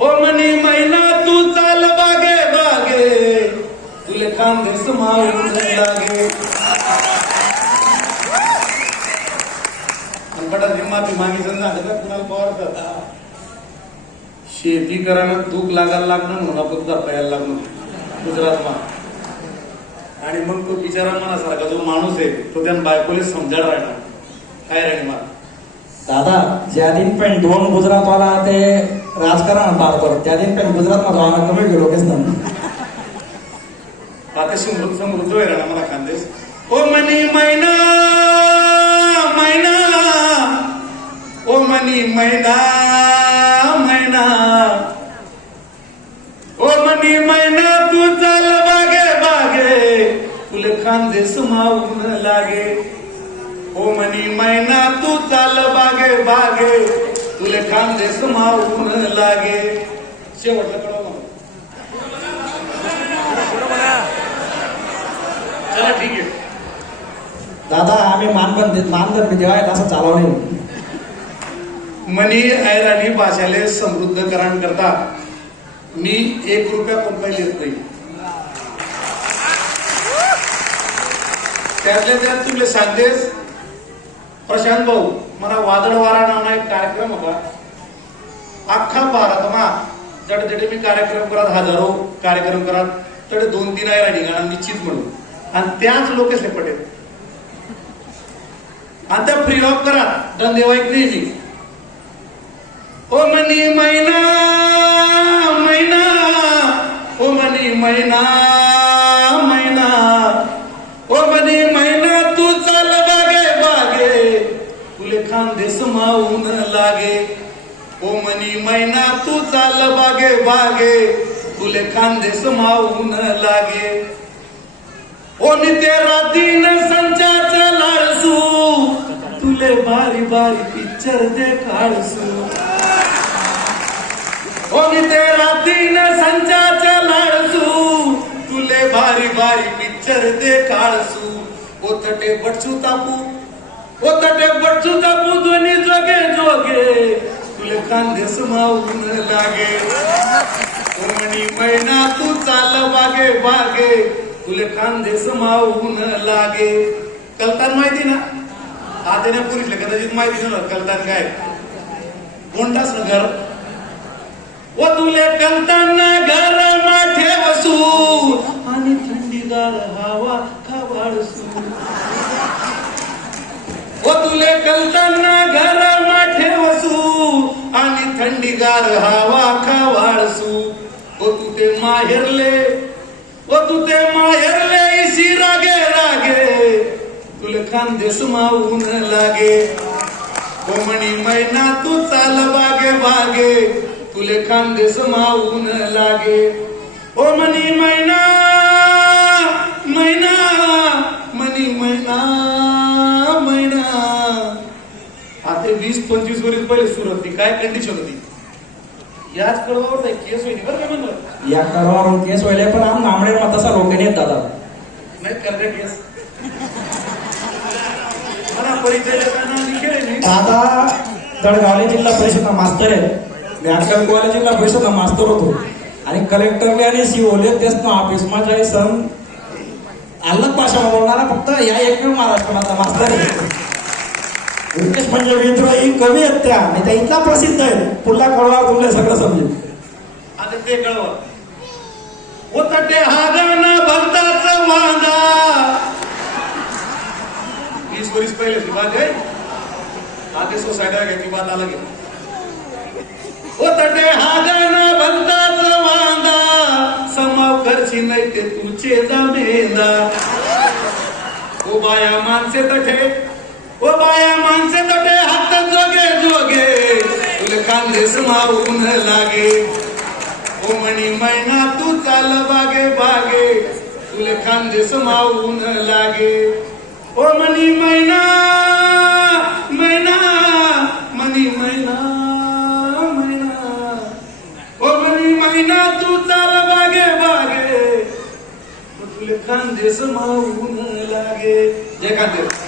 ओ मनी महिना तू चाल बागे बागे. तुले कांदे समावून लागे. ती माती मागीर झालं का? कुणाला पवार शेती करायला तूक लागायला लागणार म्हणून फक्त जपायला लागणार. गुजरातमा आणि मग तो बिचारा मनासारखा जो माणूस आहे तो त्यानं बायकोले समजायला राहणार काय राहणार मा? दादा ज्या दिन पण दोन गुजरात वाला ते राजकारण पाहतो त्या दिन पण गुजरात मध्ये कमी गेलो केस ना आता मृत समृद्ध आहे राणा मला खानदेश. ओ मनी मैना मैना. ओ मनी मैना मैना. ओ मनी मैना तू चाल बागे बागे. तुले खानदेश माऊन लागे. ओ मनी मैना बागे तुले खानदेश मावून लागे. शेवटला कळवा. चला ठीक आहे. दादा आम्ही मानबंद मानधन जेव्हा असं चालवले मनी ऐराणी भाषाले समृद्धकरण करता. मी एक रुपया कोणताही लिहित नाही. त्यातल्या त्यात तुला सांगतेस प्रशांत भाऊ मला वादळ वारा नावाना एक कार्यक्रम होता अख्खा भारतमा जड जडे मी कार्यक्रम करत हजारो कार्यक्रम करत तडे दोन तीन आहे राणी निश्चित म्हणून आणि त्याच लोकेसले पटेल आणि त्या फ्री ऑफ करा धंदेवाईक नाही मी ओ मनी मैना मैना ओ मनी मैना तू चाल बागे बागे तुले खांदे समावून लागे म्हणी मनी मैना तू चाल बागे बागे तुले खांदे समावून लागे. ओ तेरा दिन संचाचा लाडसू तुले बारी बारी पिक्चर दे काढसू. ओ तेरा दिन संचाचा लाडसू तुले बारी बारी पिक्चर दे काढसू. ओतटे बटसू तापू ओतटे बटसू तापू दोन्ही जो तुले कांदे लागे. कोणी मैना तू चाल बागे बागे तुले कांदे समावून लागे. कलतान माहिती ना? आता नाही कदाचित माहिती नव्हतं. कलतान काय? कोणताच ना घर. व तुले कलताना घर माठे वसू आणि थंडीगार हवा खावाडसू व तुले कलताना घर थंडीगार हवा खवाडसू ओ तू ते माहेरले ओ तू ते माहेरले इसी रागे रागे. तुले खांदे समावून लागे. ओ मणी मैना तू चाल बागे बागे. तुले खांदे समावून लागे. ओ मनी मैना मैना. वर्ष पहिले सुरू होती. काय कंडिशन होती? याच कळवावर नाही केस होईल बरं का म्हणलं? या करावर केस व्हायला पण आम नामडे तसा लोक नाही दादा. नाही करते केस. मला परिचय देताना आधी केले नाही. दादा जळगावले जिल्हा परिषद मास्तर आहे मी अक्कलकोवाला जिल्हा परिषद मास्तर होतो. आणि कलेक्टरने आणि सीओले तेच ना ऑफिस माझ्या सण अलग भाषा बोलणारा फक्त या एकमेव महाराष्ट्राचा मास्तर आहे मुकेश म्हणजे मित्र ही कवी आहेत त्या. आणि त्या इतका प्रसिद्ध आहेत पुढला कळवा तुमले सगळं समजेल. आता ते कळवा. होतटे हा गाणं भलताच वांदा वीस वर्ष पहिले ती बात आहे. आधी सोसायटी ती बात आला घ्या होतटे हा गाणं भलताच वांदा समाव करशी नाही ते तुझे जमेदा. ओ बाया माणसे तठे ओ बाया माणसे तटे हात जोगे जोगे. तुले कांदे समावून लागे. ओ म्हणी मैना तू चाल बागे बागे. तुले खांदे समावून लागे. ओ म्हणी मैना मैना मणी मैना मैना. ओ म्हणी मैना तू चाल बागे बागे. तुले खांदे समावून लागे. जय खांदे